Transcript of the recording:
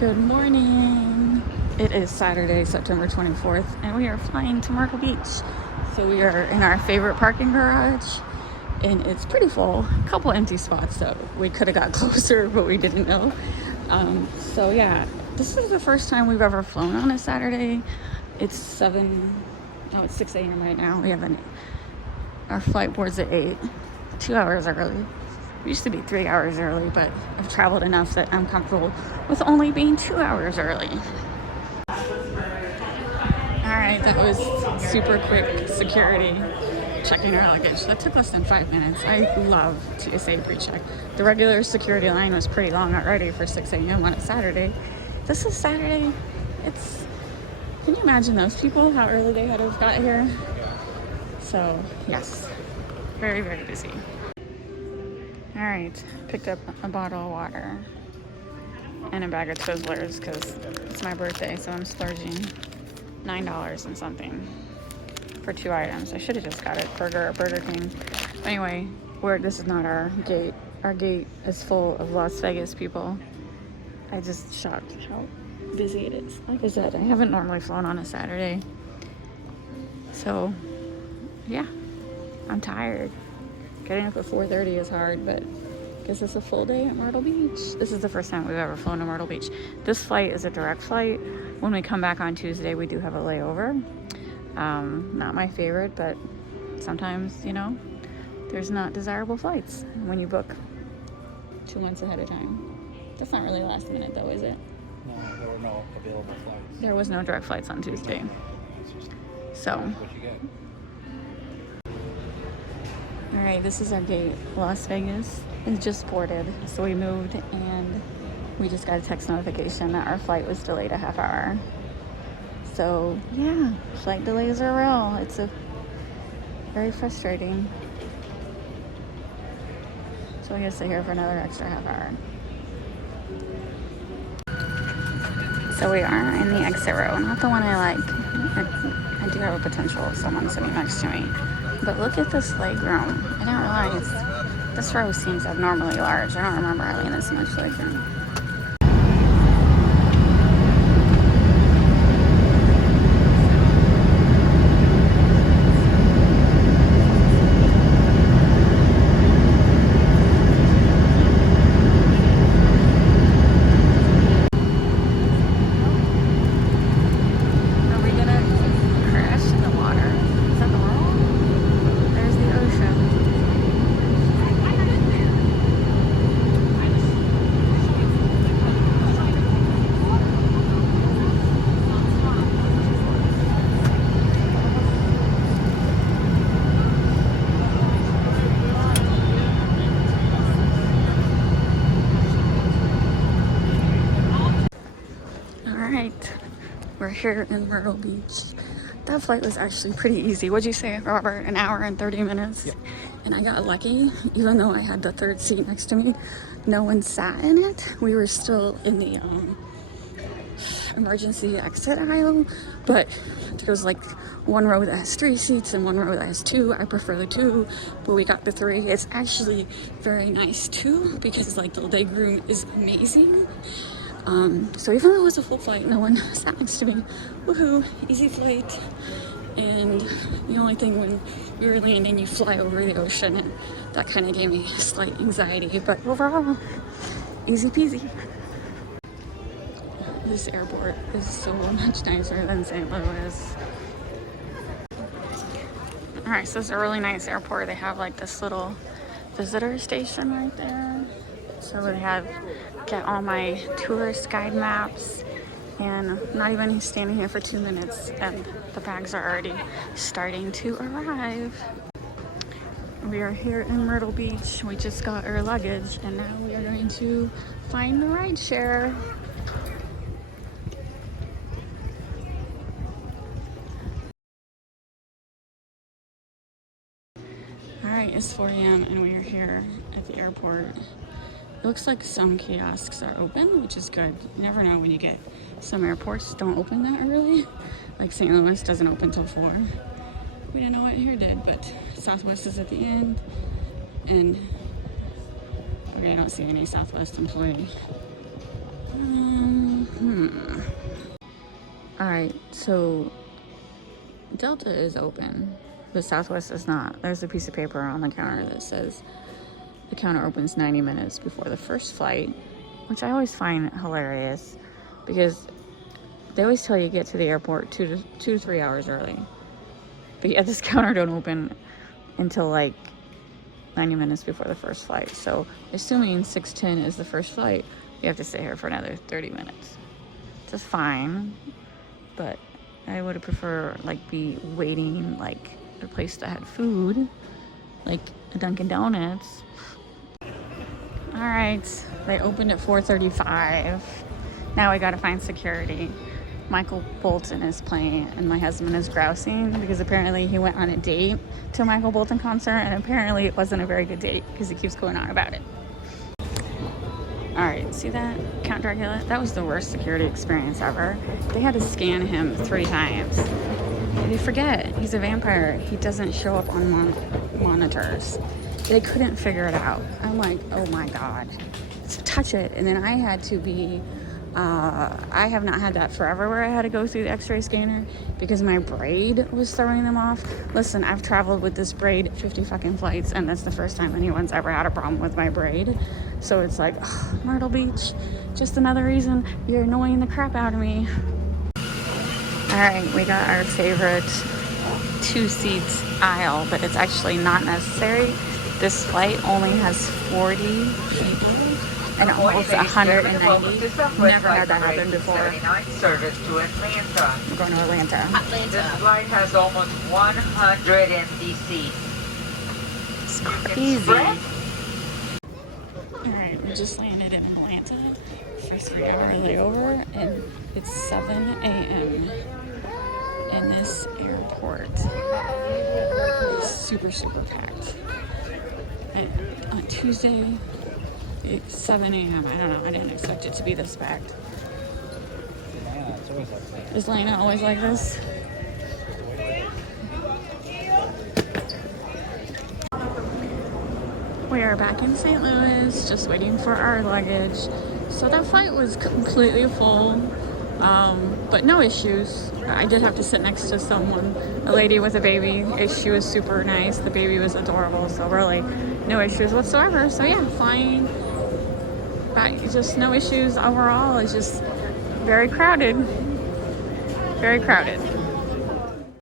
Good morning. It is Saturday, September 24th, and we are flying to Myrtle Beach. So we are in our favorite parking garage, and it's pretty full. A couple empty spots, so we could have got closer, but we didn't know. So yeah, this is the first time we've ever flown on a Saturday. It's 6 a.m. right now. Our flight board's at 8, 2 hours early. It used to be 3 hours early, but I've traveled enough that I'm comfortable with only being 2 hours early. All right, that was super quick security checking our luggage. That took less than 5 minutes. I love TSA pre-check. The regular security line was pretty long already for 6 a.m. on a Saturday. This is Saturday. Can you imagine those people, how early they had to have got here? So, yes, very, very busy. All right, picked up a bottle of water and a bag of Twizzlers because it's my birthday, so I'm splurging $9 and something for 2 items. I should have just got a burger at Burger King. Anyway, this is not our gate. Our gate is full of Las Vegas people. I just shocked how busy it is. Like I said, I haven't normally flown on a Saturday. So, yeah, I'm tired. Getting up at 4:30 is hard, but I guess it's a full day at Myrtle Beach. This is the first time we've ever flown to Myrtle Beach. This flight is a direct flight. When we come back on Tuesday, we do have a layover. Not my favorite, but sometimes, there's not desirable flights when you book 2 months ahead of time. That's not really last minute, though, is it? No, there were no available flights. There was no direct flights on Tuesday. So. What you get? All right, this is our gate. Las Vegas is just boarded. So we moved and we just got a text notification that our flight was delayed a half hour. So yeah, flight delays are real. It's very frustrating. So we gotta sit here for another extra half hour. So we are in the exit row, not the one I like. I do have a potential of someone sitting next to me. But look at this leg room. I didn't realize this row seems abnormally large. I don't remember having this much leg room. We're here in Myrtle Beach. That flight was actually pretty easy. What'd you say, Robert? An hour and 30 minutes? Yep. And I got lucky, even though I had the third seat next to me. No one sat in it. We were still in the emergency exit aisle, but there's like one row that has 3 seats and one row that has 2. I prefer the 2, but we got the 3. It's actually very nice too, because like the leg room is amazing. So even though it was a full flight, no one sat next to me. Woohoo, easy flight. And the only thing when we were landing, you fly over the ocean, and that kind of gave me slight anxiety, but overall, easy peasy. This airport is so much nicer than St. Louis. All right, so it's a really nice airport. They have like this little visitor station right there. So they get all my tourist guide maps, and not even standing here for 2 minutes and the bags are already starting to arrive. We are here in Myrtle Beach. We just got our luggage and now we are going to find the ride share. Alright, it's 4 a.m. and we are here at the airport. It looks like some kiosks are open, which is good. You never know when you get some airports don't open that early. Like St. Louis doesn't open till 4. We didn't know what here did, but Southwest is at the end. And okay, I don't see any Southwest employee. All right, so Delta is open, but Southwest is not. There's a piece of paper on the counter that says the counter opens 90 minutes before the first flight, which I always find hilarious because they always tell you to get to the airport 2 to 3 hours early. But yeah, this counter don't open until like 90 minutes before the first flight. So assuming 6:10 is the first flight, we have to stay here for another 30 minutes. Just fine, but I would prefer like be waiting like a place that had food, like a Dunkin' Donuts. All right, they opened at 4:35. Now we gotta find security. Michael Bolton is playing and my husband is grousing because apparently he went on a date to a Michael Bolton concert and apparently it wasn't a very good date because he keeps going on about it. All right, see that? Count Dracula? That was the worst security experience ever. They had to scan him 3 times. They forget, he's a vampire. He doesn't show up on monitors. They couldn't figure it out. I'm like, oh my God, so touch it. And then I had to be, I have not had that forever where I had to go through the x-ray scanner because my braid was throwing them off. Listen, I've traveled with this braid 50 fucking flights and that's the first time anyone's ever had a problem with my braid. So it's like, oh, Myrtle Beach, just another reason you're annoying the crap out of me. All right, we got our favorite 2 seats aisle, but it's actually not necessary. This flight only has 40 people and almost 190. Never had that happen before. Service to Atlanta. We're going to Atlanta. This flight has almost 100 empty seats. It's crazy. Alright, we just landed in Atlanta. First 3-hour layover, and it's 7 a.m. in this airport. It's super, super packed. And on Tuesday, it's 7 a.m. I don't know, I didn't expect it to be this packed. Yeah, it's always like that. Is Lena always like this? We are back in St. Louis, just waiting for our luggage. So that flight was completely full, but no issues. I did have to sit next to someone, a lady with a baby. She was super nice. The baby was adorable, so really no issues whatsoever. So yeah, flying back, just no issues overall. It's just very crowded. Very crowded.